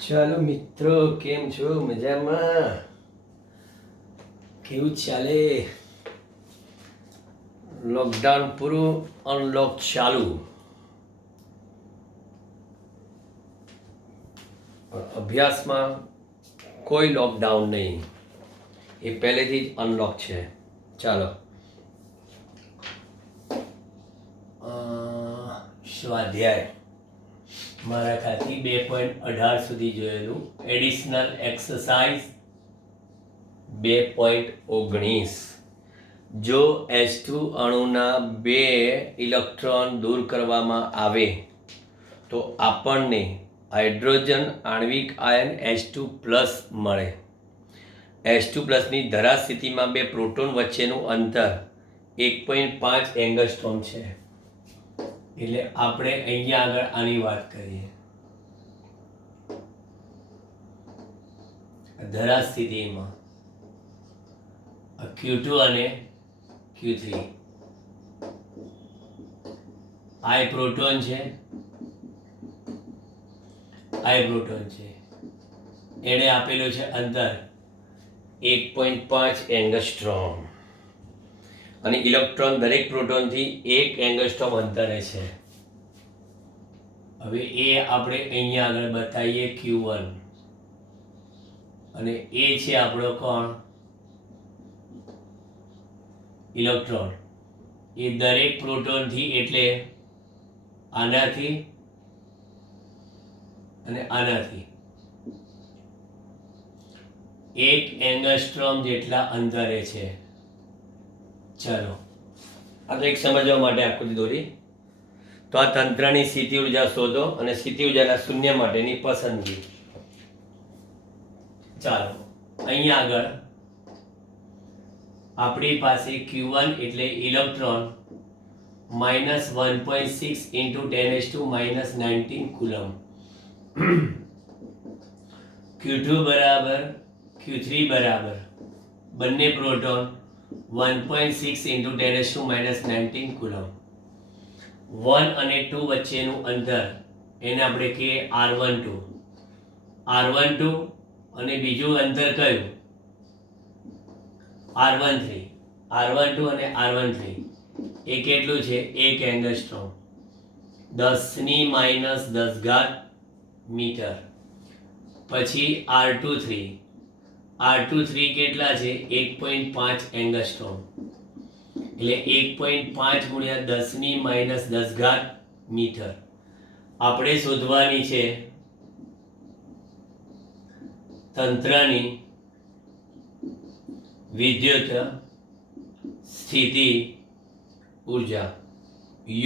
ચાલો મિત્રો, કેમ છો? મજામાં? કેવું ચાલે? લોકડાઉન પૂરું, અનલોક ચાલુ. અભ્યાસમાં કોઈ લોકડાઉન નહીં, એ પહેલેથી જ અનલોક છે. ચાલો, સ્વાધ્યાય મારા ખાતી 2.18 સુધી જોયેલું. Additional exercise 2.19. જો H2 અણુના 2 ઇલેક્ટ્રોન દૂર કરવામાં આવે તો આપણને હાઇડ્રોજન આણ્વિક આયન H2+ મળે. H2+ની ધરા સ્થિતિમાં 2 પ્રોટોન વચ્ચેનું અંતર 1.5 એંગસ્ટ્રોમ છે. એટલે આપણે અહીંયા આગળ આની વાત કરીએ. ધરા સ્થિતિમાં Q2 અને Q3 I પ્રોટોન છે, એને આપેલું છે અંતર 1.5 એંગસ્ટ્રોમ અને ઇલેક્ટ્રોન દરેક પ્રોટોનથી 1 એંગસ્ટ્રોમ અંતરે છે. હવે એ આપણે અહીંયા આગળ બતાવીએ Q1 અને એ છે આપણો કોણ? ઇલેક્ટ્રોન. એ દરેક પ્રોટોનથી એટલે આનાથી અને આનાથી 1 એંગસ્ટ્રોમ જેટલા અંતરે છે. ચલો, આ તો એક સમજવા માટે આકૃતિ દોરી. તો આ તંત્રની સ્થિતિ ઉર્જા શોધો અને સ્થિતિ ઉર્જાના શૂન્ય માટેની પસંદગી. ચાલો, અહીંયા આગળ આપણી પાસે Q1 એટલે ઇલેક્ટ્રોન -1.6 × 10⁻⁻19 કુલમ. Q2 બરાબર Q3 બરાબર બંને પ્રોટોન 1.6 × 10⁻⁻19 કુલમ. 1 અને 2 વચ્ચેનું અંતર એને આપણે કહીએ R12. R12 અને બીજું અંતર કયું? R13. R12 અને R13 એ કેટલું છે? 1 એંગસ્ટ્રોમ, 10⁻10 મીટર. પછી R23 કેટલા છે? 1.5 એંગસ્ટ્રોમ, એટલે 1.5 × 10⁻10 મીટર. આપણે શોધવાની છે તંત્રની વિદ્યુત સ્થિતિ ઉર્જા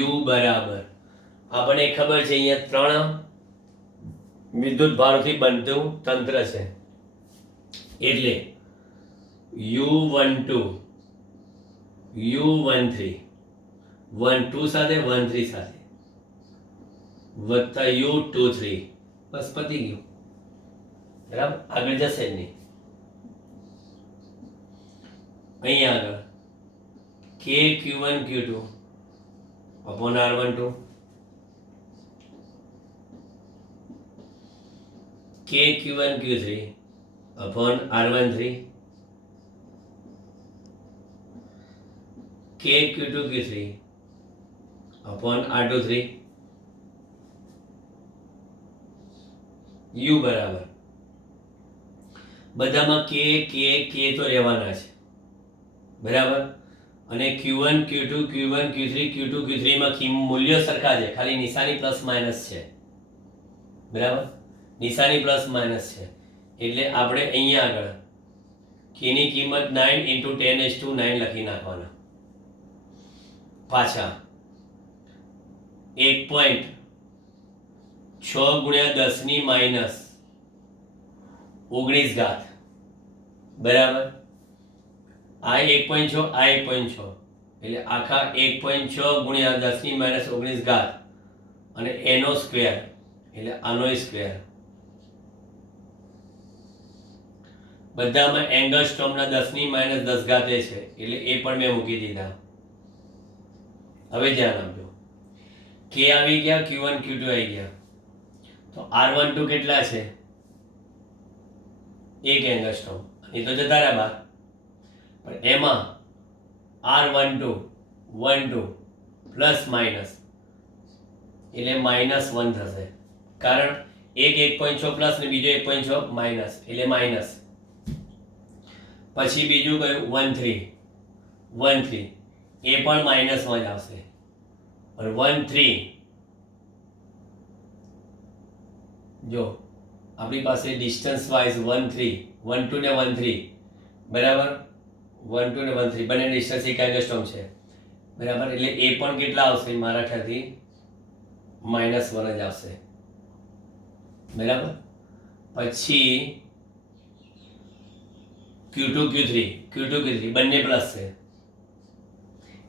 U બરાબર આપણને ખબર છે અહીંયા 3 વિદ્યુત ભારોથી બનતું તંત્ર છે. એટલે U12 U13 સાથે 13 સાથે વત્તા U23, બસ પતી ગયું. બરાબર, આગળ જશે જ નહીં. અહીંયા આગળ K Q1 Q2 upon R12, K Q1 Q3 upon R13, K Q2 Q3 upon R23. U બરાબર બધામાં K તો રહેવાના છે. બરાબર, અને Q1 Q2 Q1 Q3 Q2 Q3 માં મૂલ્યો સરખા છે, ખાલી નિશાની પ્લસ માઇનસ છે. બરાબર, નિશાની પ્લસ માઇનસ છે. એટલે આપણે અહીંયા આગળ K ની કિંમત 9 × 10⁻9 લખી નાખવાના. પાછા 1.6 × 10⁻19. બરાબર, આ 1.6 આ 1.6 એટલે આખા 1.6 × 10⁻19 અને એનો સ્ક્વેર એટલે આનો સ્ક્વેર. બધામાં એંગસ્ટ્રોમના 10⁻10 છે એટલે એ પણ મેં મૂકી દીધા. હવે ધ્યાન આપજો, K આવી ગયા, Q1 Q2 આવી ગયા. તો R12 કેટલા છે? એક એંગસ્ટ્રોમ, એ તો જતા રહ્યા બહાર, પણ એમાં R12 પ્લસ માઇનસ એટલે -1 થશે, કારણ એક 1.6 પ્લસ ને બીજો 1.6 માઇનસ એટલે માઇનસ. પછી બીજું કયું 13 એ પણ માઇનસમાં જ આવશે, અને 13 જો આપણી પાસે ડિસ્ટન્સ વાઇઝ 12 ને 13 બરાબર, 12 ને 13 બંને ડિસ્ટન્સ એક એંગસ્ટ્રોમ છે બરાબર, એટલે એ પણ કેટલા આવશે મારા ખ્યાલથી -1 જ આવશે બરાબર. પછી Q2 Q3 બંને પ્લસ છે,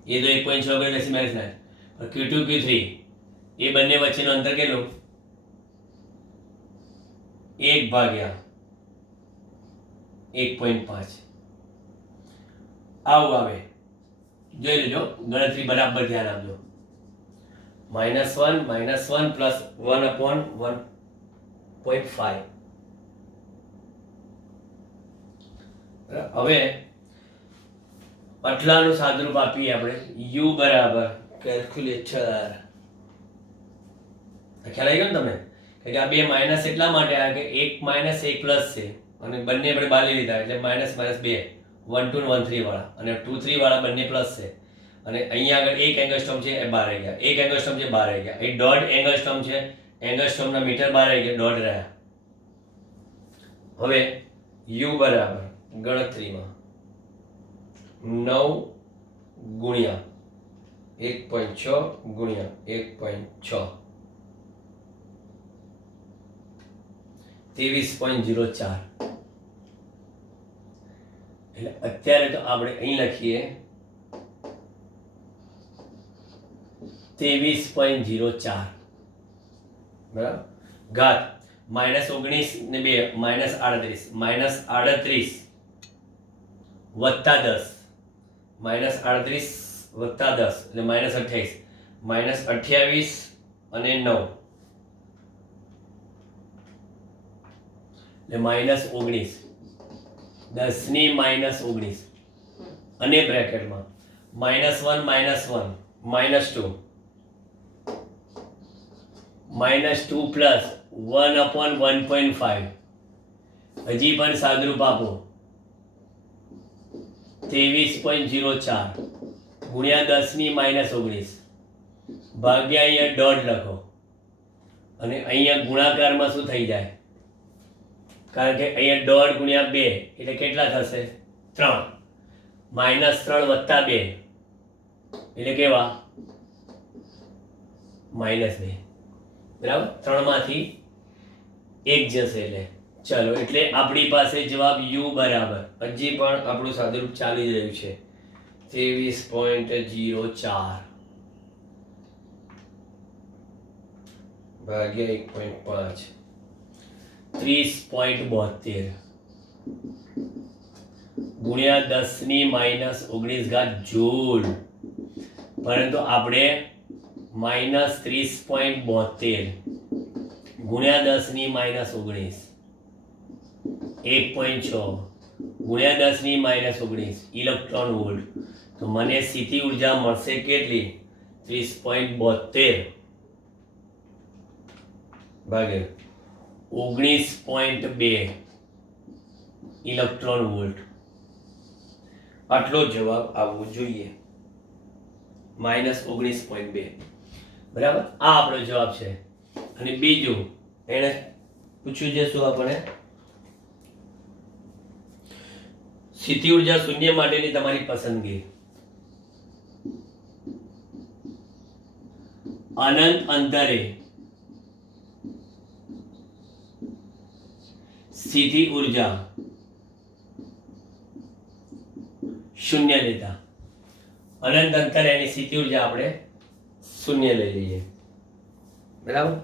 એ તો 1.6 એટલે માઇનસ થાય, પણ Q2 Q3 એ બંને વચ્ચેનું અંતર કેટલું 1/1.5 આવું આવે. જોઈ લેજો, ગણતરી બરાબર ધ્યાન આપજો. -1 પ્લસ 1/1.5. હવે આટલાનું સાદુરૂપ આપીએ આપણે. u બરાબર કેલ્ક્યુલેટર, ખ્યાલ આવી ગયો ને તમને કે આ બે માઇનસ એટલા માટે આ કે એક માઇનસ એક પ્લસ છે, અને બંને આપણે બહાર લઈ લીધા એટલે માઇનસ બે 12 ને 13 વાળા, અને 2 3 વાળા બંને પ્લસ છે, અને અહીંયા આગળ એક એંગસ્ટ્રોમ છે એ બહાર આવી ગયા, એક એંગસ્ટ્રોમ છે બહાર આવી ગયા, એ દોઢ એંગસ્ટ્રોમ છે, એંગસ્ટ્રોમના મીટર બહાર આવી ગયા, દોઢ રહ્યા. હવે u બરાબર ગણતરીમાં 9 ગુણ્યા 1.6 ગુણ્યા 1.6 23.04. એટલે અત્યારે તો આપણે અહીં લખીએ 23.04 બરાબર, ઘાત -19 ને 2 -38 -38 વત્તા 10 -38 વત્તા 10 એટલે -28 -28 અને 9 એટલે -19, 10 ની -19, અને બ્રેકેટમાં -1 -2 -2 પ્લસ 1/1.5, હજી પણ સાદુરૂપ આપો 23.04 ગુણ્યા 10 ની -19 ભાગ્યા અહીંયા દોઢ લખો, અને અહીંયા ગુણાકારમાં શું થઈ જાય, કારણ કે અહીંયા દોઢ ગુણ્યા 2 એટલે કેટલા થશે 3, -3 વત્તા 2 એટલે કેવા -2 બરાબર, 3 માંથી 1 જશે. એટલે ચલો, એટલે આપણી પાસે જવાબ u બરાબર, હજી પણ આપણું સાદુરૂપ ચાલી રહ્યું છે, 23.04 ભાગ્યા 1.5 30.72 ગુણ્યા 10 ની -19 ઘાત જૂલ, પરંતુ આપણે -30.72 ગુણ્યા 10 ની -19 1.6 ગુણ્યા 10 ની -19 ઇલેક્ટ્રોન વોલ્ટ, તો મને સીધી ઉર્જા મળશે કેટલી 30.72 ભાગ્યા 19.2 ઇલેક્ટ્રોન વોલ્ટ. આટલો જવાબ આવવો જોઈએ, -19.2 બરાબર. આ આપણો જવાબ છે. અને બીજું એને પૂછ્યું છે શું આપણે, સ્થિતિ ઉર્જા શૂન્ય માટેની તમારી પસંદગી. અનંત અંતરે સ્થિતિ ઉર્જા શૂન્ય લેતા, અનંત અંતરે એની સ્થિતિ ઉર્જા આપણે શૂન્ય લઈ લઈએ બરાબર.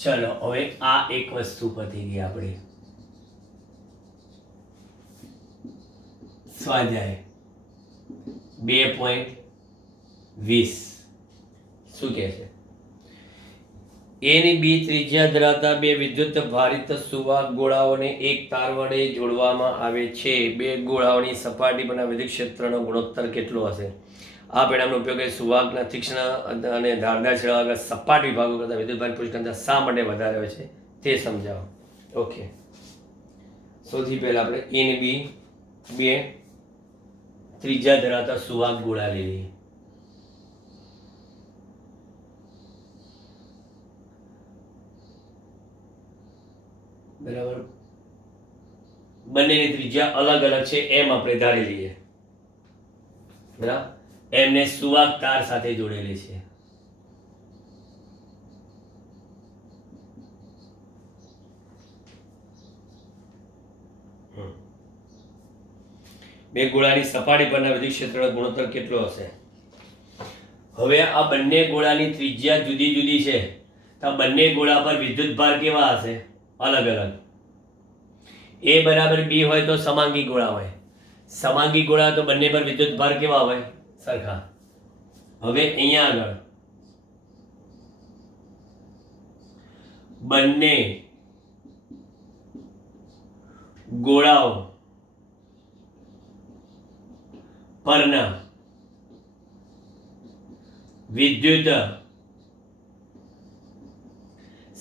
ચલો, હવે આ એક વસ્તુ પતી ગઈ આપણી. સ્વાધ્યાય 2.20 શું કહે છે, એ ની બી ત્રિજ્યા ધરાવતા બે વિદ્યુત ભારિત સુવાહક ગોળાઓને એક તાર વડે જોડવામાં આવે છે. બે ગોળાઓની સપાટી પરના વિદ્યુત ક્ષેત્રનો ગુણોત્તર કેટલો હશે? આ પરિણામનો ઉપયોગ સુવાહકના તીક્ષ્ણ અને ધારદાર છેડા વગર સપાટ વિભાગો કરતાં વિદ્યુતભાર પુષ્કળતા શા માટે વધારે હોય છે તે સમજાવો. ઓકે, સૌથી પહેલા આપણે એ ને બી બે ત્રિજ્યા ધરાવતા સુવાહક ગોળા લઈ લઈએ. બરાબર, બંનેની ત્રિજ્યા અલગ અલગ છે એમ આપણે ધારી લઈએ. બરાબર, એમને સુવાહક તાર સાથે જોડેલી છે. બે ગોળાની સપાટી પરના વિદ્યુત ક્ષેત્રનો ગુણોત્તર કેટલો હશે? હવે આ બંને ગોળાની ત્રિજ્યા જુદી જુદી છે તો બંને ગોળા પર વિદ્યુત ભાર કેવા હશે? અલગ અલગ. એ બરાબર બી હોય તો સમાંગી ગોળા હોય, સમાંગી ગોળા તો બંને પર વિદ્યુત ભાર કેવા હોય? સરખા. હવે અહીંયા આગળ બંને ગોળાઓ પરના વિદ્યુત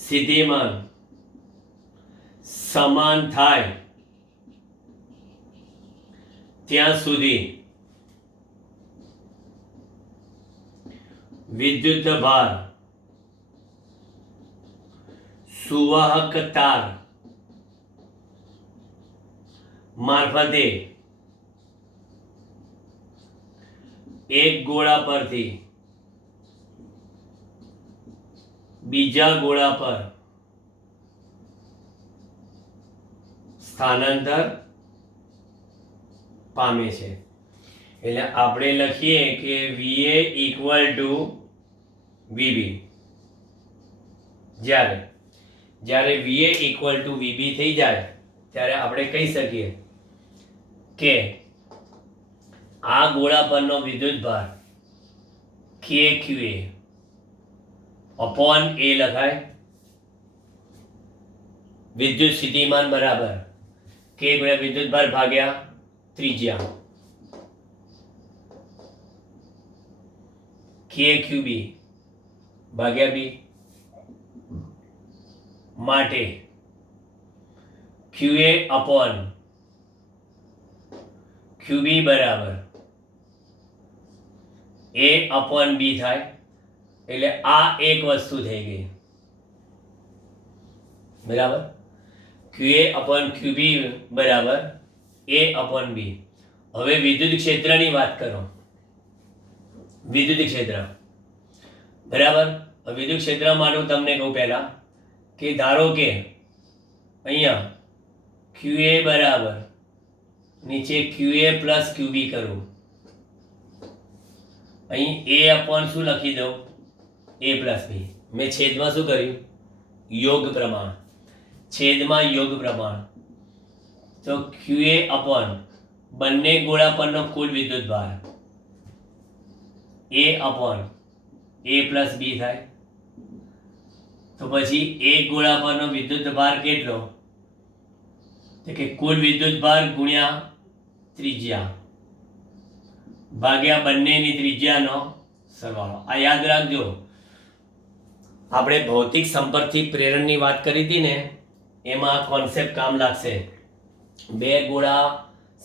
સ્થિતિમાન સમાન થાય ત્યાં સુધી વિદ્યુત ભાર સુવાહક તાર મારફતે એક ગોળા પરથી બીજા ગોળા પર સ્થાનાંતર પામે છે. એટલે આપણે લખીએ કે VA ઇક્વલ ટુ VB. જ્યારે VA ઇક્વલ ટુ VB થઈ જાય ત્યારે આપણે કહી શકીએ કે આ ગોળા પરનો વિદ્યુત ભાર KQA અપોન A લખાય. વિદ્યુત સ્થિતિમાન બરાબર K ગુણ્યા વિદ્યુત ભાર ભાગ્યા ત્રિજ્યા KQB ભાગ્યા B માટે QA અપોન QB બરાબર A અપોન B થાય. એટલે આ એક વસ્તુ થઈ ગઈ. બરાબર, QA અપોન QB બરાબર A અપોન B. હવે વિદ્યુત ક્ષેત્રની વાત કરો. વિદ્યુત ક્ષેત્ર બરાબર, વિદ્યુત ક્ષેત્ર માટે હું તમને કહું પહેલા કે ધારો કે અહીંયા QA બરાબર નીચે QA પ્લસ QB કરું, અહીં A અપોન શું લખી દઉં? A plus B. મેં છેદમાં શું કર્યું? યોગ પ્રમાણ. છેદમાં યોગ પ્રમાણ. તો QA અપોન બંને ગોળા પરનો કુલ વિદ્યુત ભાર A upon A plus B થાય. તો પછી એક ગોળા પરનો વિદ્યુત ભાર કેટલો? તો કે કુલ વિદ્યુત ભાર ગુણ્યા ત્રિજ્યા ભાગ્યા બંનેની ત્રિજ્યાનો સરવાળો. આ યાદ રાખજો, આપણે ભૌતિક સંપર્કથી પ્રેરણની વાત કરી હતી ને, એમાં કોન્સેપ્ટ કામ લાગશે. બે ગોળા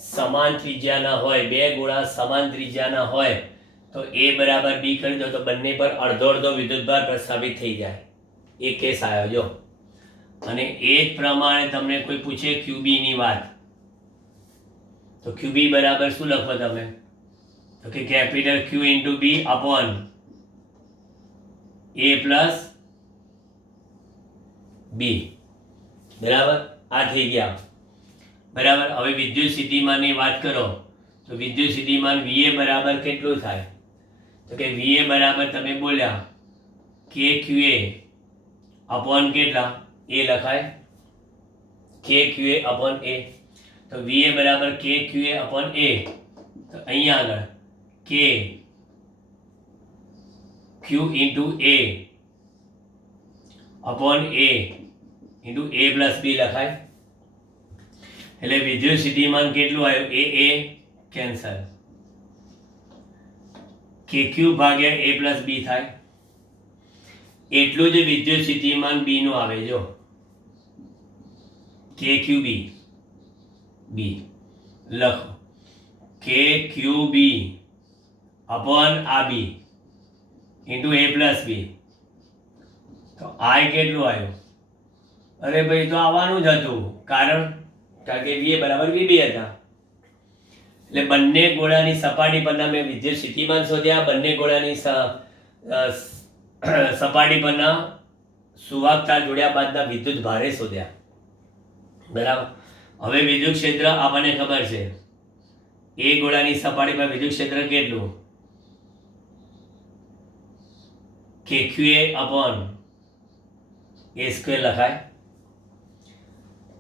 સમાન ત્રિજ્યાના હોય, બે ગોળા સમાન ત્રિજ્યાના હોય તો A બરાબર B કરી દો તો બંને પર અડધો અડધો વિદ્યુતભાર પ્રસ્થાપિત થઈ જાય. એ કેસ આવ્યો જો. અને એ જ પ્રમાણે તમને કોઈ પૂછે QB ની વાત તો QB બરાબર શું લખો તમે? તો કે capital Q into B upon A plus B. બરાબર, આ થઈ ગયા. બરાબર, હવે વિદ્યુત સ્થિતિમાનની વાત કરો તો વિદ્યુત સ્થિતિમાન VA બરાબર કેટલું થાય? તો કે VA બરાબર તમે બોલ્યા KQA અપોન કેટલા? A લખાય KQA અપોન A. તો VA બરાબર KQA અપોન A. તો અહીંયા આગળ K Q into A upon A into A plus B लखाय એટલે વિદ્યુત સ્થિતિમાન કેટલું આવ્યું એ કેન્સલ KQ ભાગ્યા a પ્લસ b થાય એટલું જ વિદ્યુત સ્થિતિમાન b નું આવે જો KQB b લખો KQB अपॉन આ b into a plus B तो I કેટલું આવ્યું અરે ભાઈ તો આવવાનું જ હતું કારણ કે VA બરાબર VB હતા એટલે બંને ગોળાની સપાટી પરના મેં વિદ્યુત સ્થિતિમાન શોધ્યા બંને ગોળાની સપાટી પરના સુવાહકતા જોડ્યા બાદના વિદ્યુત ભારે શોધ્યા બરાબર હવે વિદ્યુત ક્ષેત્ર આપણને ખબર છે એ ગોળાની સપાટી પર વિદ્યુત ક્ષેત્ર કેટલું KQA अपॉन a स्क्वायर લખાય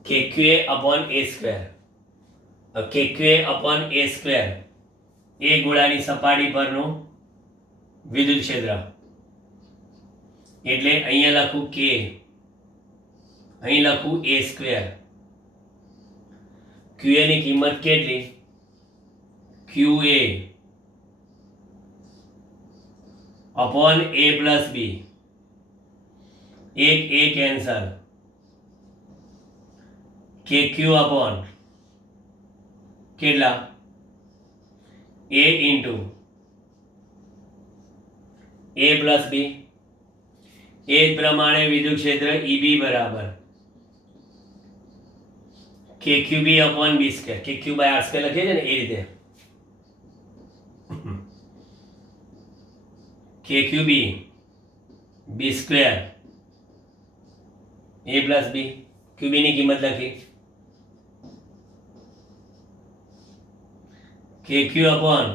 KQA upon a square KQA upon a square એ ગોળાની સપાટી પરનું વિદ્યુત ક્ષેત્ર એટલે અહીંયા લખું k અહીં લખું a સ્ક્વેર QA ની કિંમત કેટલી QA upon a plus B एक a कैंसल KQ अपॉन કેટલા a into a plus B એ જ પ્રમાણે વિદ્યુત ક્ષેત્ર EB બરાબર KQB upon b square KQ by r square લખીએ છે ને એ રીતે KQB b square a plus b QB ની કિંમત લખી KQ अपॉन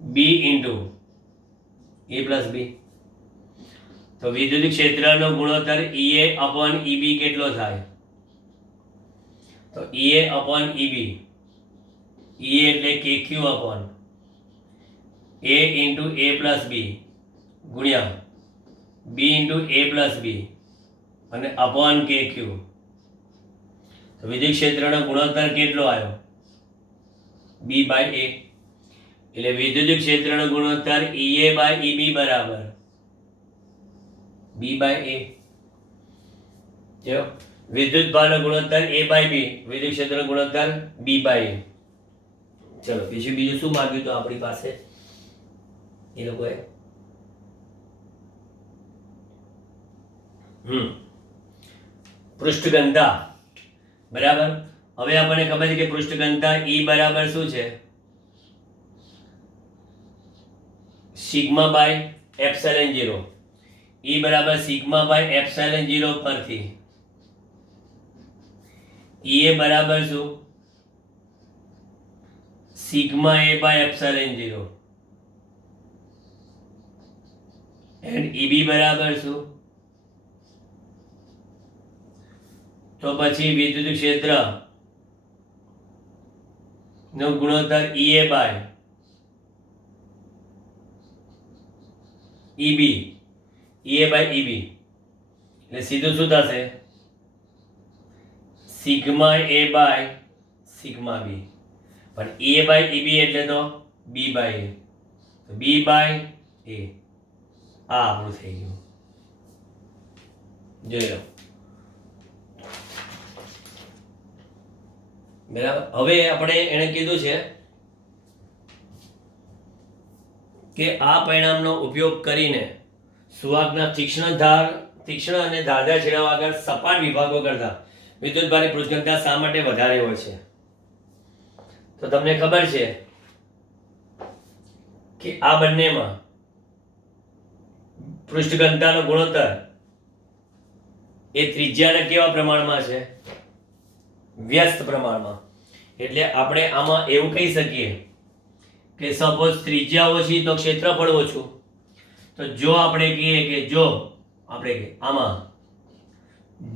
b into a plus b तो विद्युत क्षेत्रનો ગુણોત્તર EA अपॉन EB કેટલો થાય તો EA अपॉन EB EA એટલે KQ upon a into a plus B गुणिया b into a plus B અને अपॉन KQ તો વિદ્યુત ક્ષેત્રનો ગુણોત્તર કેટલો આવ્યો b બાય a એટલે વિદ્યુત ક્ષેત્રનો ગુણોત્તર EA બાય EB બરાબર b બાય a જો વિદ્યુત ભારનો ગુણોત્તર a બાય b વિદ્યુત ક્ષેત્રનો ગુણોત્તર b બાય a ચલો બીજું શું માંગ્યું તો આપણી પાસે એ લોકોએ પૃષ્ઠઘનતા બરાબર હવે આપણને ખબર છે કે પૃષ્ઠઘનતા E બરાબર શું છે સિગ્મા બાય એપ્સિલોન 0 E બરાબર સિગ્મા બાય એપ્સિલોન 0 પરથી EA બરાબર શું sigma A by epsilon 0 and EB बराबर શું તો પછી વિદ્યુત ક્ષેત્ર નો ગુણોત્તર EA by EB EA by EB એટલે સીધું શું થશે sigma A by sigma B પણ EA બાય EB એટલે તો B બાય A તો B બાય A આ આપણું થઈ ગયું જોઈ લો બરાબર હવે આપણે એને કીધું છે કે આ પરિણામનો ઉપયોગ કરીને સુવાહકના તીક્ષ્ણ અને ધારદાર છેડાઓ આગળ સપાટ વિભાગો કરતા વિદ્યુતભારની પૃષ્ઠઘનતા શા માટે વધારે હોય છે તો તમને ખબર છે કે આ બંનેમાં પૃષ્ઠઘનતાનો ગુણોત્તર એ ત્રિજ્યાના કેવા પ્રમાણમાં છે વ્યસ્ત પ્રમાણમાં એટલે આપણે આમાં એવું કહી શકીએ કે સપોઝ ત્રિજ્યા ઓછી તો ક્ષેત્રફળ ઓછું તો જો આપણે કહીએ કે જો આપણે કે આમાં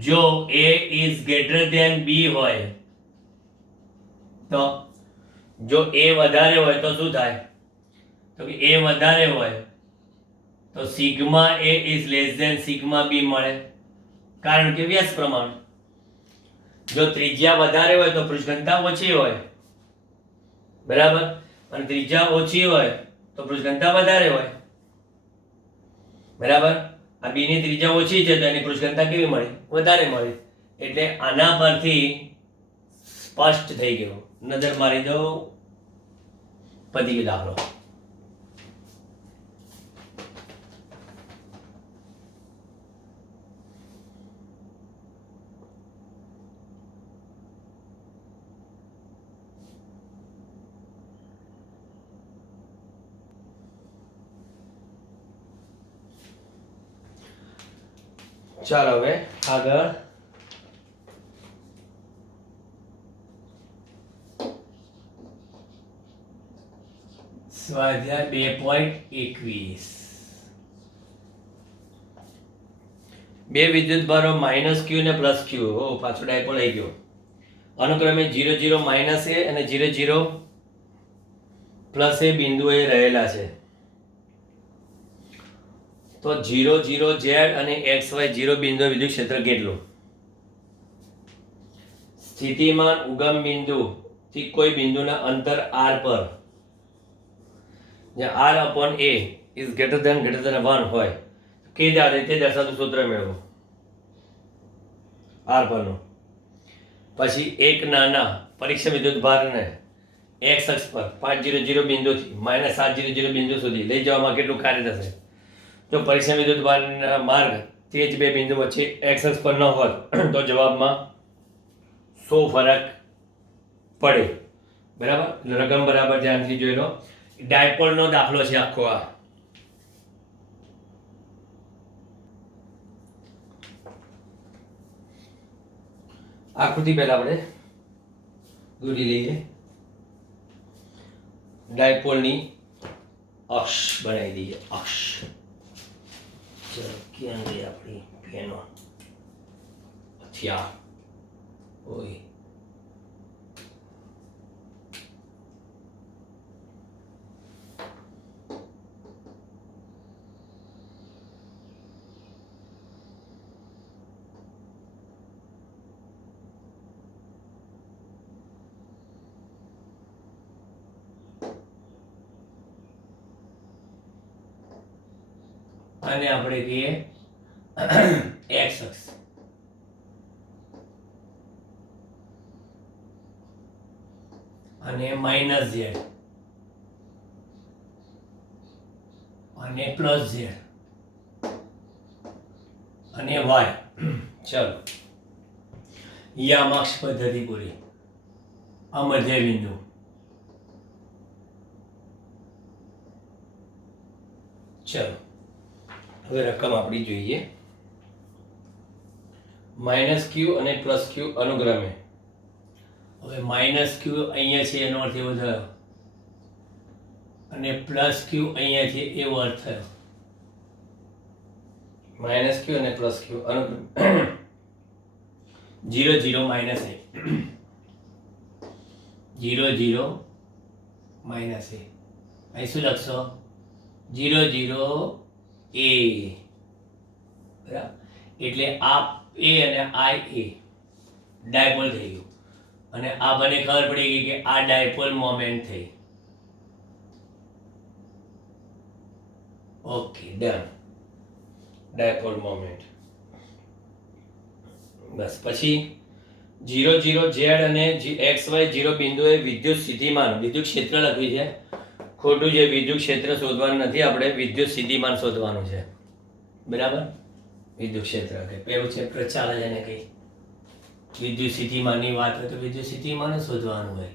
જો A is greater than B હોય તો જો A વધારે હોય તો શું થાય તો કે A વધારે હોય તો sigma A is less than sigma B મળે, કારણ કે વ્યસ્ત પ્રમાણ. જો ત્રિજ્યા વધારે હોય તો પૃષ્ઠઘનતા ઓછી હોય, બરાબર, અને ત્રિજ્યા ઓછી હોય તો પૃષ્ઠઘનતા વધારે હોય, બરાબર. આ બી ની ત્રિજ્યા ઓછી છે તો એની પૃષ્ઠઘનતા કેવી મળી? વધારે મળી. એટલે આના પરથી સ્પષ્ટ થઈ ગયું. નજર મારી દો, પતી ગયો દાખલો. ચાલો હવે આગળ. સ્વાધ્યાય 2.21. બે વિદ્યુત ભારો માઇનસ ક્યુ ને પ્લસ ક્યુ. ઓ પાછો ડાયપોલ આવી ગયો. અનુક્રમે 0 0 માઇનસ એ અને 0 0 પ્લસ એ બિંદુએ રહેલા છે. તો 0 0 z અને x y 0 બિંદુ વિદ્યુત ક્ષેત્ર કેટલું? સ્થિતિમાન ઉગમ બિંદુ થી કોઈ બિંદુના અંતર r પર જ્યાં r upon a is greater than 1 હોય કે તે દર્શાવતું સૂત્ર મેળવો r પરનું. પછી એક નાના પરીક્ષા વિદ્યુત ભારને x અક્ષ પર 500 બિંદુથી -700 બિંદુ સુધી લઈ જવામાં કેટલું કાર્ય થશે? જો પરીક્ષા વિદ્યુત ભારના માર્ગ તે જ બે બિંદુ વચ્ચે x અક્ષ પર ન હોત તો જવાબમાં 100 ફરક પડે, બરાબર. રકમ બરાબર ધ્યાનથી જોઈ લો. ડાયપોલનો દાખલો છે આખો આ. આકૃતિ પહેલા આપણે દોરી લઈએ. ડાયપોલની અક્ષ બનાવી દઈએ. અક્ષ. ચલો ક્યાં ગઈ આપણી પેનો? હથિયાર. ઓય આને આપણે કહીએ x અક્ષ. અને માઇનસ z અને પ્લસ z અને y. ચલો યામાક્ષ પદ્ધતિ પૂરી. આ મધ્ય બિંદુ. ચલો હવે રકમ આપણી જોઈએ. માઇનસ ક્યુ અને પ્લસ ક્યુ અનુક્રમે. હવે માઇનસ ક્યુ અહીંયા છે એનો અર્થ એવો થયો, અને પ્લસ ક્યુ અહીંયા છે એવો અર્થ થયો. માઇનસ ક્યુ અને પ્લસ ક્યુ અનુક્રમે 0 0 માઇનસ એ 0 0 માઇનસ એ. અહીં શું લખશો? 0 0 a, બરાબર. એટલે આ a અને આ a ડાયપોલ થઈ ગયું. અને આ મને ખબર પડી ગઈ કે આ ડાયપોલ મોમેન્ટ થઈ. Okay done. Dipole moment. બસ પછી 0 0 z અને x y 0 બિંદુએ વિદ્યુત સ્થિતિમાન વિદ્યુત ક્ષેત્ર લખ્યું છે. ખોટું છે. વિદ્યુત ક્ષેત્ર શોધવાનું નથી આપણે, વિદ્યુત સ્થિતિમાન શોધવાનું છે, બરાબર. વિદ્યુત ક્ષેત્ર કે પેલું ચેપ્ટર ચાલે છે ને કઈ વિદ્યુત સ્થિતિમાનની વાત હોય તો વિદ્યુત સ્થિતિમાન જ શોધવાનું હોય.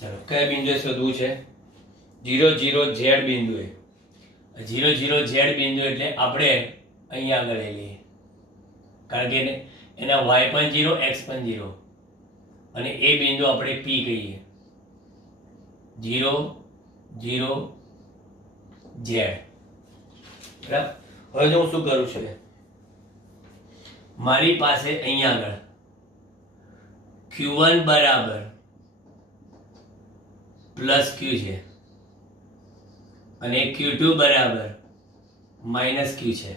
ચાલો કયા બિંદુએ શોધવું છે? 0 0 z બિંદુએ. 0 0 z બિંદુ એટલે આપણે અહીંયા આગળ લઈએ, કારણ કે એના y પણ 0 x પણ 0 અને એ બિંદુ આપણે p કહીએ. 0 0 z, બરાબર. હવે જો હું શું કરું છું, મારી પાસે અહીંયા આગળ q1 બરાબર પ્લસ ક્યુ છે અને Q2 બરાબર માઇનસ ક્યુ છે.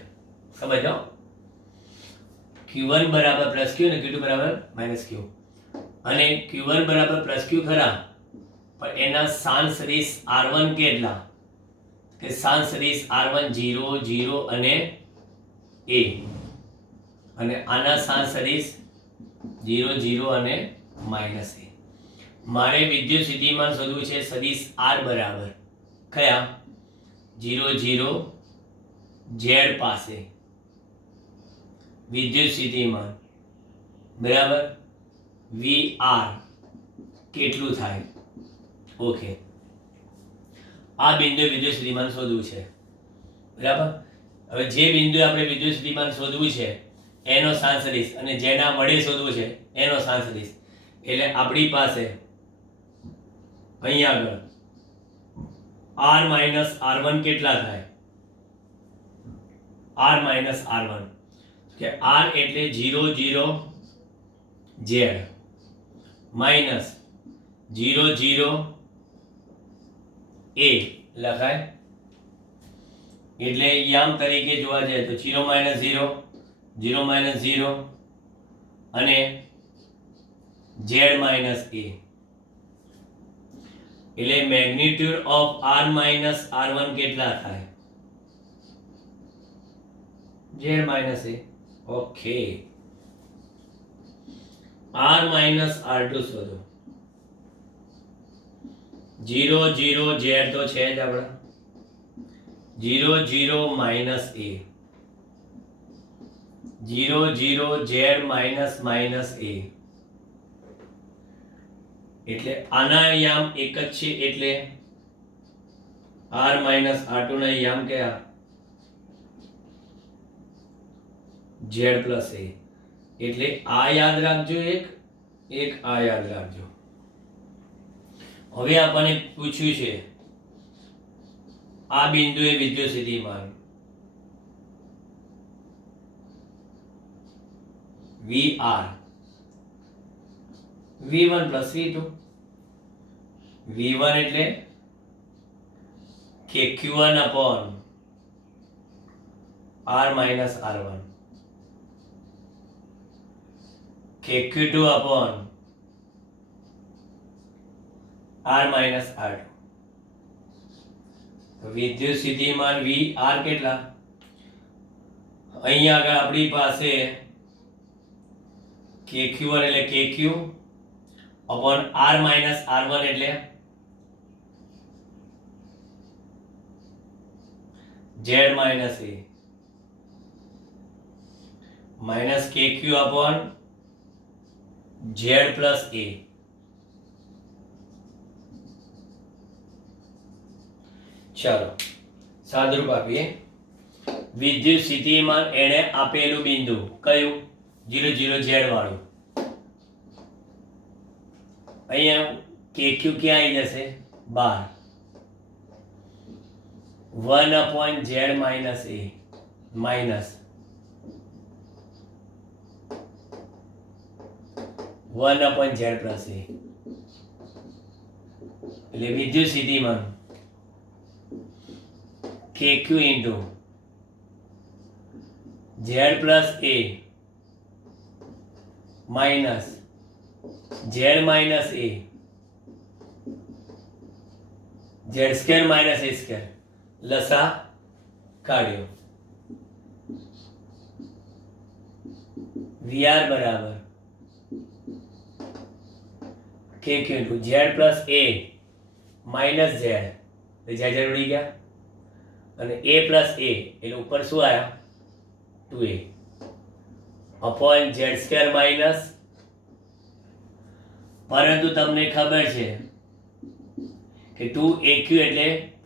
સમજો, Q1 બરાબર પ્લસ ક્યુ અને Q2 બરાબર માઇનસ ક્યુ. અને Q1 બરાબર પ્લસ ક્યુ ખરા, પણ એના સાન સદિશ R1 કેટલા? કે સાન સદિશ R1 0 0 અને A, અને આના સાન સદિશ 0 0 અને માઇનસ A. મારે વિદ્યુત સ્થિતિમાન શોધવું છે સદિશ R બરાબર કયા? 0 0 Z પાસે વિદ્યુત સ્થિતિમાન બરાબર VR કેટલું થાય? ઓકે, આ બિંદુએ વિદ્યુત સ્થિતિમાન શોધવું છે. બરાબર. હવે જે બિંદુએ આપણે વિદ્યુત સ્થિતિમાન શોધવું છે એનો સાન સદિશ અને જેના વડે શોધવું છે એનો સાન સદિશ, એટલે આપણી પાસે અહીંયા આગળ R R1 કેટલા થાય? R R1 કે R એટલે 0 0 Z માઇનસ 0 0 A લખાય. એટલે યામ તરીકે જોવા જાય તો 0 0 0 0 અને Z માઇનસ A. એટલે મેગ્નિટ્યુડ ઓફ R R1 કેટલા થાય? Z minus A. Okay, R R2 શોધો. 0 0 Z તો છે જ આપણા, 0 0 minus A, 0 0 Z minus A. એટલે આના યામ એક જ છે, એટલે R R2 ના યામ કયા? Z plus A. એટલે આ યાદ રાખજો, એક આ યાદ રાખજો. હવે આપણને પૂછ્યું છે આ બિંદુએ વિદ્યુત સ્થિતિમાન VR V1 plus V2. V1 એટલે કે Q1 upon R R1 કે Q2 upon R R2. વિદ્યુત સ્થિતિમાન VR કેટલા? અહીંયા આગળ આપણી પાસે KQ1 એટલે KQ upon R R1 એટલે Z minus A minus KQ upon Z plus A. ચાલો સાદુરૂપ આપીએ. વિદ્યુત સ્થિતિમાન એણે આપેલું બિંદુ કયું? 0 0 Z વાળું. અહીંયા KQ ક્યાં આવી જશે? 12 1 upon Z minus A minus 1 upon Z plus A. એટલે વિદ્યુત સ્થિતિમાન KQ into Z plus A minus Z minus A Z square minus A square લસા કાઢ્યો. VR બરાબર KQ into Z plus A minus Z, Z ઉડી ગયા અને A plus A એટલે ઉપર શું આવ્યા? 2A upon Z square minus, પરંતુ તમને ખબર છે કે 2AQ એટલે P,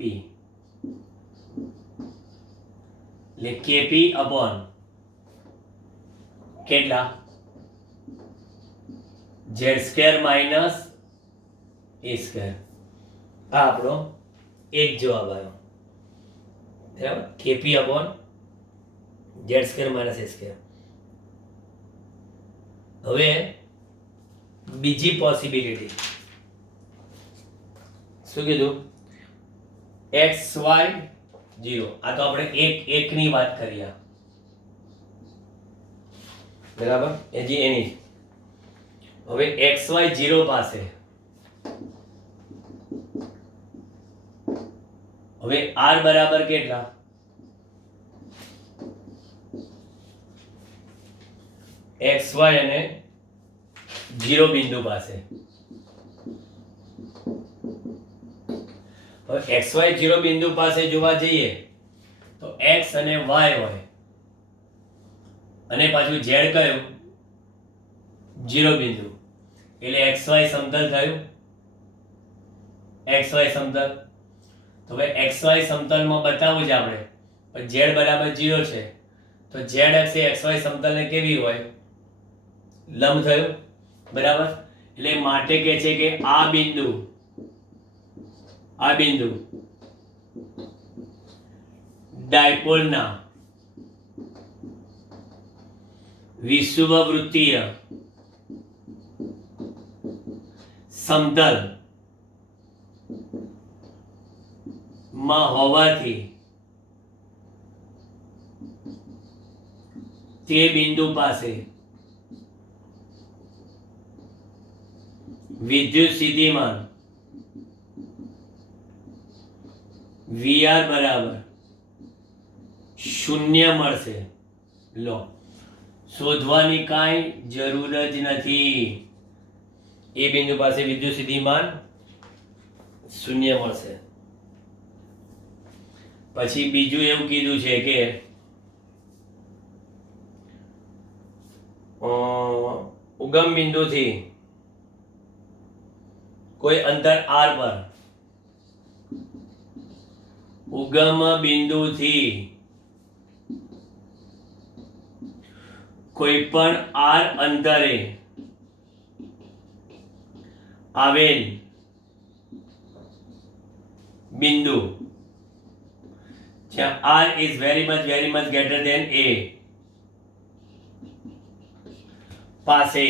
એટલે KP અપોન કેટલા? Z square minus A square. આ આપણો એક જવાબ આવ્યો. બરાબર, KP upon Z square minus A square. હવે બીજી પોસિબિલિટી શું કીધું? X Y 0. આ તો આપણે એક ની વાત કરીએ, બરાબર? એની હવે એક્સ વાય 0 પાસે હવે r બરાબર કેટલા? એક્સ વાય અને 0 બિંદુ પાસે. હવે એક્સ વાય 0 બિંદુ પાસે જોવા જઈએ તો એક્સ અને વાય હોય અને પાછું ઝેડ કયું? 0 બિંદુ, એટલે એક્સ વાય સમતલ થયું. એક્સ વાય સમતલ. તો હવે એક્સ વાય સમતલમાં બતાવવું છે આપણે, પણ ઝેડ બરાબર 0 છે તો ઝેડ અક્ષ એ એક્સ વાય સમતલને કેવી હોય? લંબ થયું, બરાબર? એટલે માટે કહે છે કે આ બિંદુ ડાયપોલના વિષુવવૃત્તીય સમતલ માં હોવાથી તે બિંદુ પાસે વિદ્યુત સ્થિતિમાન VR બરાબર 0 મળશે. લો, શોધવાની કાંઈ જરૂર જ નથી. એ બિંદુ પાસે વિદ્યુત સ્થિતિમાન 0 મળશે. પછી બીજું એવું કીધું છે કે ઉગમ બિંદુથી કોઈ અંતર r પર, ઉગમ બિંદુથી કોઈ પણ r અંતરે આવેલ બિંદુ જ્યાં r is very much greater than a પાસે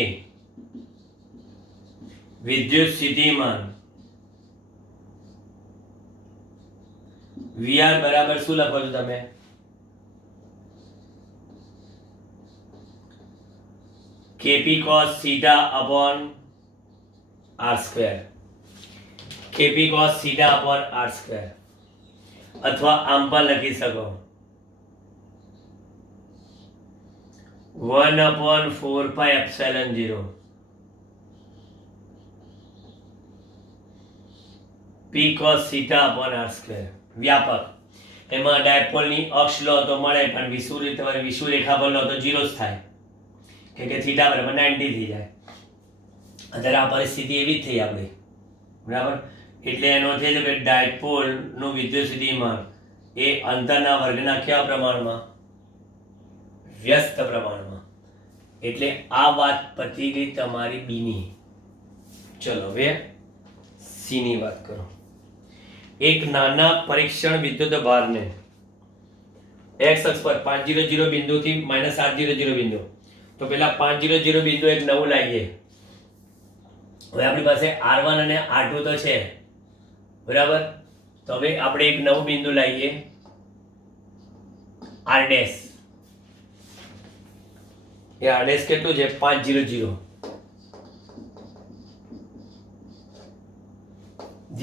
વિદ્યુત સ્થિતિમાન VR બરાબર શું લખો છો તમે? kp cos theta upon r square. kp cos theta upon r square. અથવા આમ પણ લખી શકો 1/4 pi epsilon 0 p cos theta upon r square. વ્યાપક, એમાં ડાયપોલની અક્ષ લો તો મળે, પણ વિષુવરેખા પર લો તો 0 જ થાય, કે થીટા બરાબર 90 થઈ જાય. અત્યારે આ પરિસ્થિતિ એવી જ થઈ આપણી, બરાબર? એટલે એનો છે કે ડાયપોલનું વિદ્યુત સ્થિતિમાન એ અંતરના વર્ગના કયા પ્રમાણમાં? વ્યસ્ત પ્રમાણમાં. એટલે આ વાત પતી ગઈ તમારી બીની. ચલો હવે સીની વાત કરો. એક નાના પરીક્ષણ વિદ્યુત ભારને x અક્ષ પર 500 બિંદુથી -800 બિંદુ, તો પેલા 500 બિંદુ એક નવું લાવીએ. હવે આપણી પાસે r1 અને r2 તો છે, બરાબર? તો હવે આપણે એક નવું બિંદુ લાવીએ r ડેશ. એ r ડેશ કેટલું છે? 500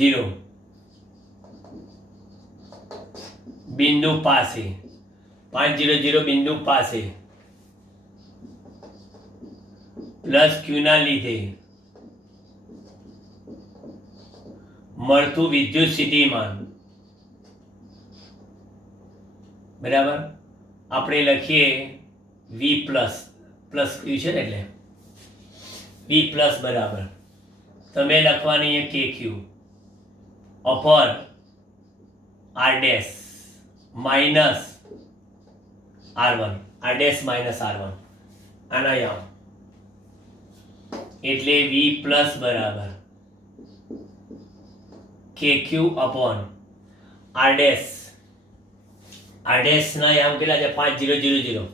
0 બિંદુ પાસે, 500 બિંદુ પાસે પ્લસ q ના લીધે મળતું વિદ્યુત સ્થિતિમાન, બરાબર? આપણે લખીએ v પ્લસ q છે ને, એટલે v પ્લસ બરાબર તમે લખવાની છે kq upper r dash minus r1, r dash minus r1 આના યામ, એટલે v પ્લસ બરાબર kq upon r dash. r dash ના યામ કેટલા છે? 5000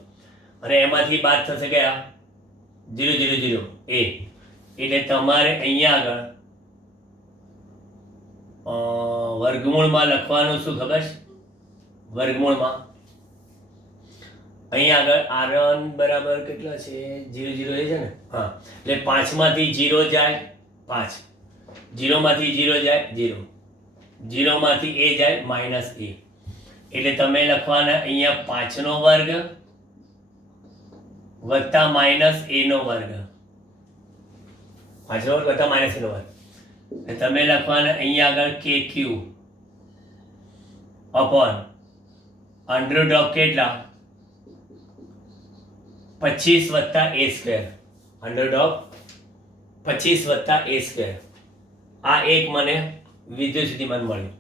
અને એમાંથી બાદ થશે કયા? 000 a. એટલે તમારે અહીંયા આગળ વર્ગમૂળમાં લખવાનું શું ખબર છે? વર્ગમૂળમાં અહીંયા આગળ r1 બરાબર કેટલા છે? 0 0 એ છે ને? હા, એટલે 5 માંથી 0 જાય 5, 0 માંથી 0 જાય 0, 0 માંથી a જાય -a, એટલે તમે લખવાના અહીંયા 5 નો વર્ગ વત્તા માઇનસ a નો વર્ગ, 5 નો વર્ગ વત્તા માઇનસ a નો વર્ગ. તમે લખવાના અહીંયા આગળ kq અપોન અંડર ઓફ કેટલા? 25 વત્તા a સ્ક્વેર, અંડર ઓફ 25 વત્તા a સ્ક્વેર. આ એક મને વિદ્યુત સ્થિતિમાન મળ્યું.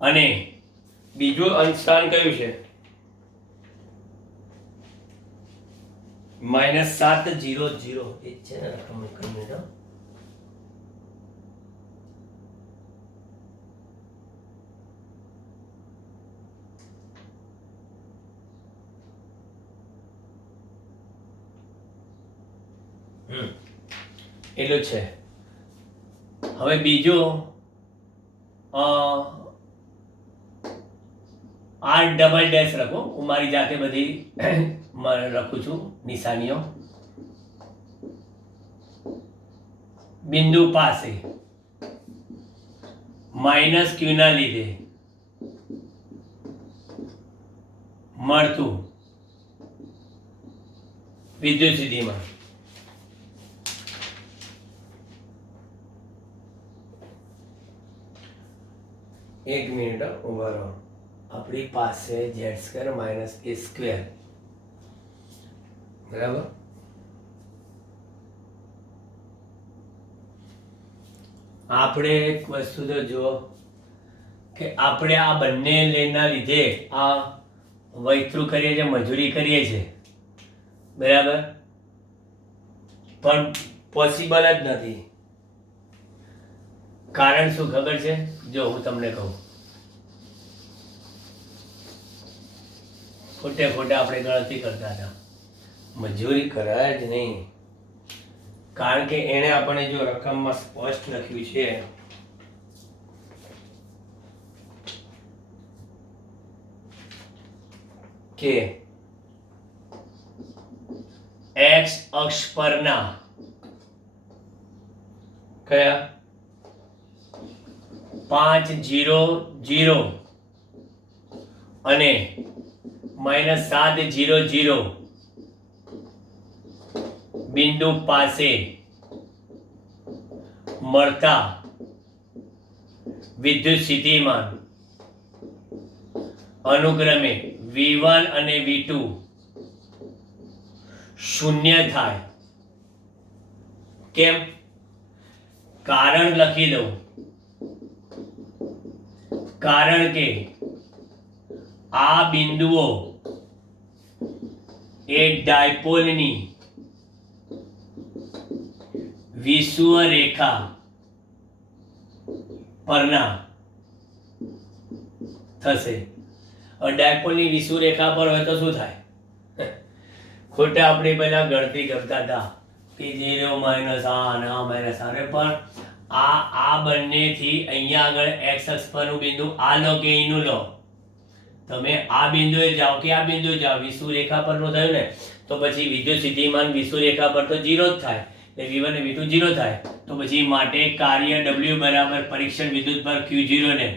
અને બીજું અંશસ્થાન કયું છે? -700. એ છે ને રકમ મિનિટ. એટલું છે. હવે બીજું r ડબલ ડેશ લખો. હું મારી જાતે બધી લખું છું નિશાનીઓ. બિંદુ પાસે માઇનસ q ના લીધે મળતું વિદ્યુત સ્થિતિમાન. એક મિનિટ ઉભા રહો. આપણી પાસે z square minus a square, બરાબર. આપણે એક વસ્તુ તો જુઓ કે આપણે આ બંને લેનના લીધે આ વૈતરું કરીએ છીએ, મજૂરી કરીએ છીએ, બરાબર, પણ પોસિબલ જ નથી. કારણ શું ખબર છે? જો હું તમને કહું, ખોટે ખોટા આપણે ગણતરી કરતા હતા, મજૂરી કરાય જ નહીં. કારણ કે એણે આપણે જો રકમમાં સ્પષ્ટ લખ્યું છે કે x અક્ષ પરના કયા 5 0 0 અને -7 0 0 બિંદુ પાસે મળતા વિદ્યુત સ્થિતિમાન અનુક્રમે V1 અને V2 શૂન્ય થાય. કેમ? કારણ લખી દઉં. કારણ કે આ બિંદુઓ એક ડાયપોલની વિષુવ રેખા પરના થશે. ડાયપોલની વિષુવ રેખા પર હોય તો શું થાય? ખોટા આપણે પહેલા ગણતરી કરતા હતા P0 માઇનસ આ અને આ માઇનસ આ, પણ આ બંનેથી અહીંયા આગળ x અક્ષ પરનું બિંદુ આ લો કે એનું લો, તમે આ બિંદુએ જાઓ કે આ બિંદુએ જાઓ, વિષુવ રેખા પરનું થયું ને, તો પછી વિદ્યુત સ્થિતિમાન વિષુવ રેખા પર તો 0 જ થાય, એટલે V1 અને V2 0 થાય. તો પછી માટે કાર્ય W બરાબર પરીક્ષણ વિદ્યુત પર Q0 ને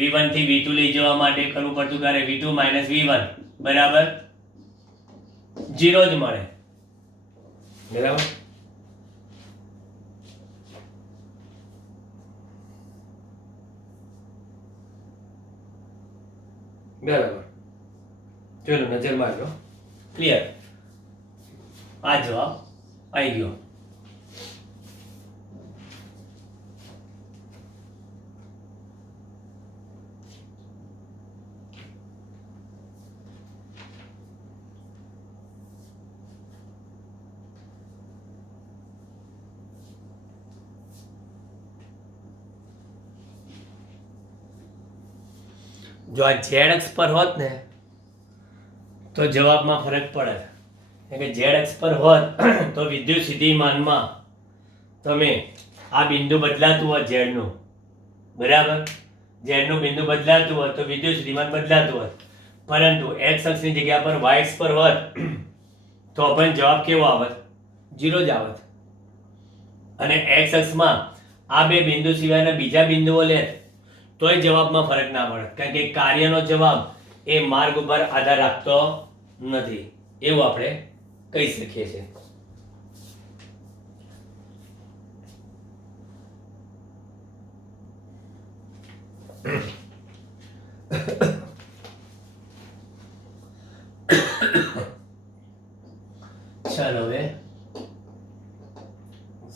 V1 થી V2 લઈ જવા માટે કરવું પડતું કાર્ય V2 માઇનસ V1 બરાબર 0 જ મળે, બરાબર. બરાબર, ચલો નજર મારજો. ક્લિયર? આ જવાબ આવી ગયો. જો આ ઝેડ અક્ષ પર હોત ને તો જવાબમાં ફરક પડે. કે ઝેડ અક્ષ પર હોત તો વિદ્યુત સ્થિતિમાનમાં તમે આ બિંદુ બદલાતું હોત ઝેડનું, બરાબર. જેનું બિંદુ બદલાતું હોય તો વિદ્યુત સ્થિતિમાન બદલાતું હોય, પરંતુ x અક્ષની જગ્યા પર y અક્ષ પર હોત તો પણ જવાબ કેવો આવત? 0 જ આવત. અને x અક્ષમાં આ બે બિંદુ સિવાયના બીજા બિંદુઓ લે તોય જવાબમાં ફરક ના પડે, કારણ કે કાર્યનો જવાબ એ માર્ગ ઉપર આધાર રાખતો નથી, એવું આપણે કહી શકીએ છીએ. ચાલો હવે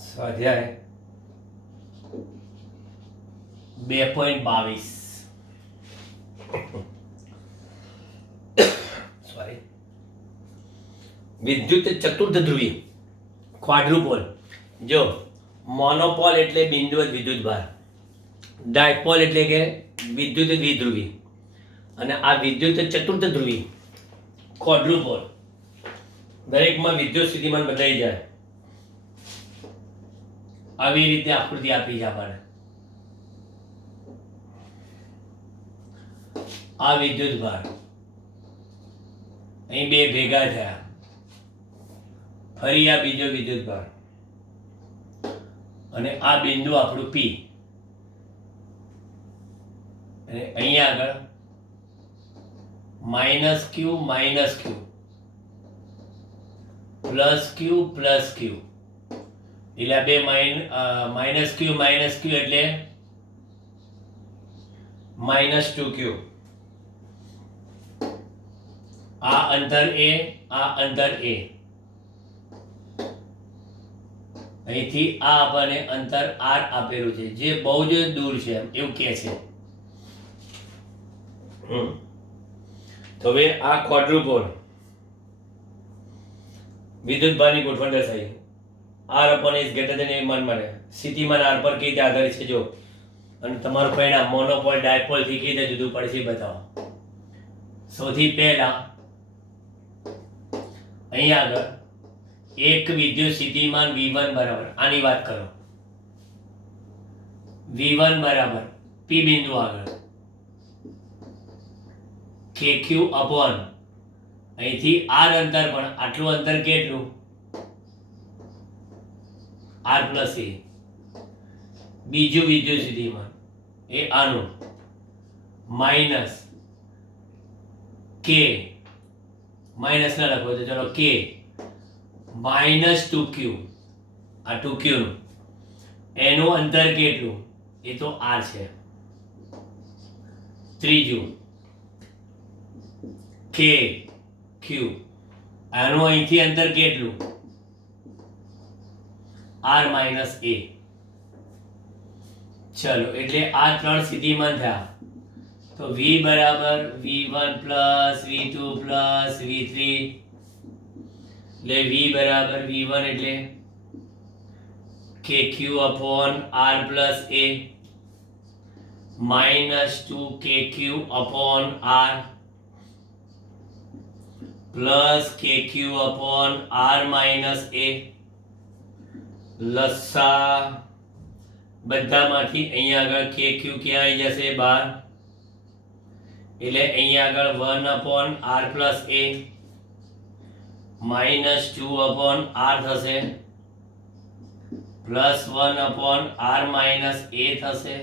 સ્વાધ્યાય 2.22 સોરી, વિદ્યુત ચતુર્થ ધ્રુવી ક્વાડ્રુપોલ. જો મોનોપોલ એટલે બિંદુવત વિદ્યુત ભાર, ડાયપોલ એટલે કે વિદ્યુત દ્વિધ્રુવી, અને આ વિદ્યુત ચતુર્થ ધ્રુવી ક્વાડ્રુપોલ. દરેકમાં વિદ્યુત સ્થિતિમાન બદલાઈ જાય. આવી રીતે આકૃતિ આપી છે આપણને. આ વિદ્યુત ભાર અહીં બે ભેગા થયા, ફરી આ બીજો વિદ્યુત ભાર, અને આ બિંદુ આપણું P, અને અહીંયા આગળ -q -q +q +q, એટલે બે -q -q એટલે -2q. આ અંતર a, આ અંતર a, અહીંથી આ આપણને અંતર r આપેલું છે, જે બહુ જ દૂર છે એવું કહે છે. તો હવે આ ક્વાડ્રુપોલ વિદ્યુત ભારની ગોઠવણ દર્શાવી. r upon is greater than a મન મળે. સ્થિતિમાન r પર કઈ રીતે આધારિત છે જો, અને તમારું પરિણામ મોનોપોલ ડાયપોલ થી કઈ રીતે જુદું પડે છે બતાવો. સૌથી પહેલા અહીંયા આગળ એક વિદ્યુત સ્થિતિમાન V1 બરાબર, આની વાત કરો, V1 બરાબર P બિંદુ આગળ KQ upon, અહીંથી r અંતર, પણ આટલું અંતર કેટલું? r plus a. બીજું વિદ્યુત સ્થિતિમાન એ આનું માઇનસ k, માઇનસ ના લખો તો ચલો k -2q, આ 2q નું એનું અંતર કેટલું? એ તો r છે. ત્રીજું k q, આનું અહીંથી અંતર કેટલું? r -a. ચલો, એટલે આ ત્રણ સ્થિતિમાન થયા. તો v બરાબર v1 plus v2 plus v3, એટલે v બરાબર v1 એટલે kq upon r plus a -2kq upon r plus kq upon r minus a. લસા બધામાંથી અહીંયા આગળ kq ક્યાં આવી જશે? 12. એટલે અહીંયા આગળ 1 upon r plus a -2 upon r થશે, plus 1 upon r minus a થશે.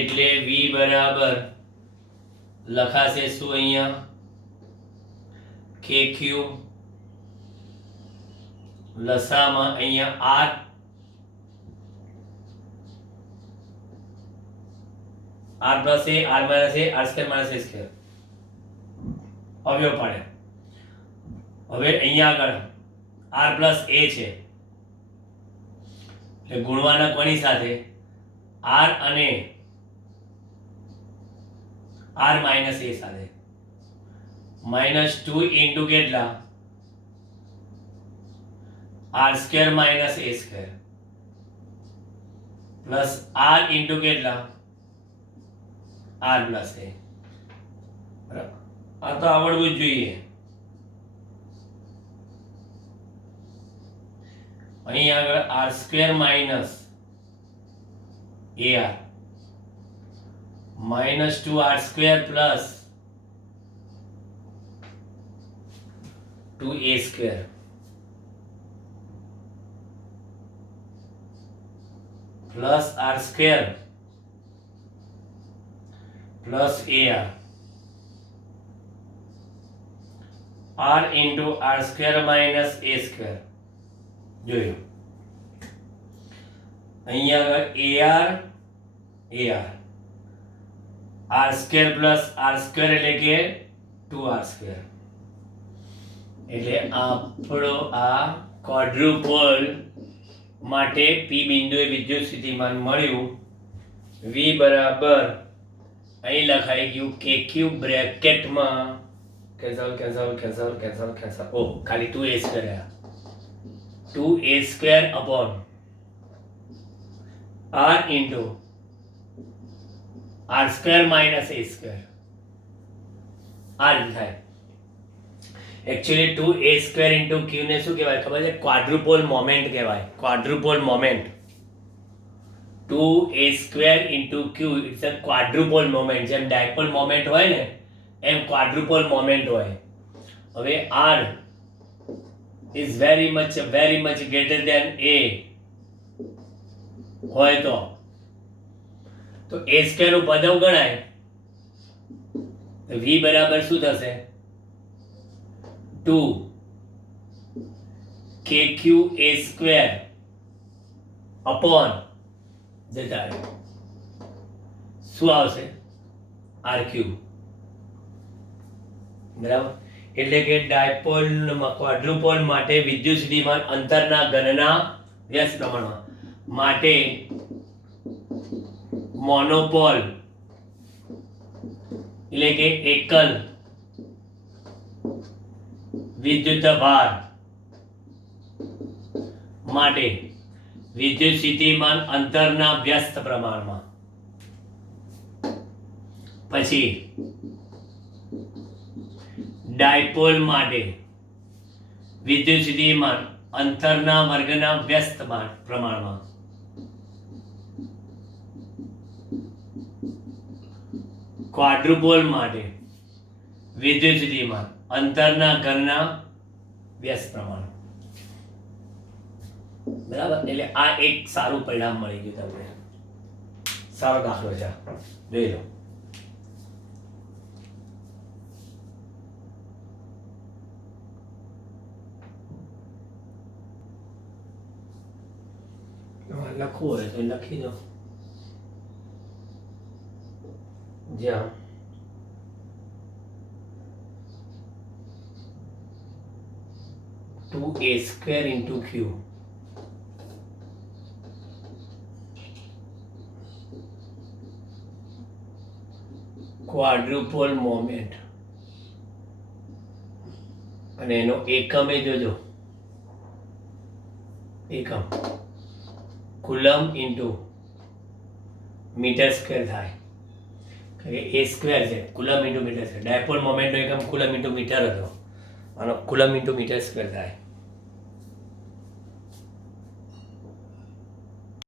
એટલે v બરાબર લખાશે શું અહીંયા? kq લસામાં અહીંયા r, r plus a, r minus a, r square minus a square અવયવ પાડે. હવે અહીંયા આગળ r plus a છે, એટલે ગુણવાના કોની સાથે? r અને r minus a સાથે. -2 into કેટલા? r square minus a square plus r into કેટલા? r plus a. બરાબર, આ તો આવડવું જ જોઈએ. અહીં આગળ r square minus AR minus 2r square plus 2a square plus r square plus AR r into r square minus a square. જોયું અહીંયા AR r square plus r square એટલે કે 2r square. એટલે આપણો આ ક્વાડ્રુપોલ માટે P બિંદુએ વિદ્યુત સ્થિતિમાન મળ્યું. V બરાબર અહીં લખાઈ ગયું KQ બ્રેકેટમાં કેન્સલ ઓ ખાલી 2a square 2a square upon r into r square minus a square. આ રીતે થાય. Actually 2a square into q ने શું કહેવાય ખબર છે? ક્વાડ્રુપોલ મોમેન્ટ કહેવાય. Quadrupole moment 2a square into q it's a quadrupole moment. જેમ ડાયપોલ મોમેન્ટ હોય ને એમ ક્વાડ્રુપોલ મોમેન્ટ હોય. હવે r is very much greater than a હોય તો a સ્ક્વેર નું પદ ગણાય તો v બરાબર શું થશે? 2 kq a square upon જતા શું આવશે? r3. બરાબર. એટલે કે ડાયપોલ ક્વાડ્રુપોલ માટે વિદ્યુત સ્થિતિમાન અંતરના ઘનના વ્યસ્ત પ્રમાણમાં માટે મોનોપોલ એટલે કે એકલ વિદ્યુત ભાર માટે વિદ્યુત સ્થિતિમાન અંતરના વ્યસ્ત પ્રમાણમાં. પછી ડાયપોલ માટે વિદ્યુત સ્થિતિમાન અંતરના વર્ગના વ્યસ્ત પ્રમાણમાં. ક્વાડ્રુપોલ માટે વિદ્યુત સ્થિતિમાન અંતરના ઘનના વ્યસ્ત પ્રમાણ. બરાબર. એટલે આ એક સારું પરિણામ મળી ગયું તમને. સારો દાખલો છે, જોઈ લો. લખવું હોય તો લખી દો. જ્યાં two A square into Q quadrupole moment અને એનો એકમ એ જોજો. એકમ કુલમ ઇન્ટુ મીટર સ્ક્વેર થાય. એ સ્ક્વેર છે, coulomb into metre square. Dipole મોમેન્ટનો એકમ કુલમ ઇન્ટુ મીટર હતો અને કુલમ ઇન્ટુ મીટર સ્ક્વેર થાય.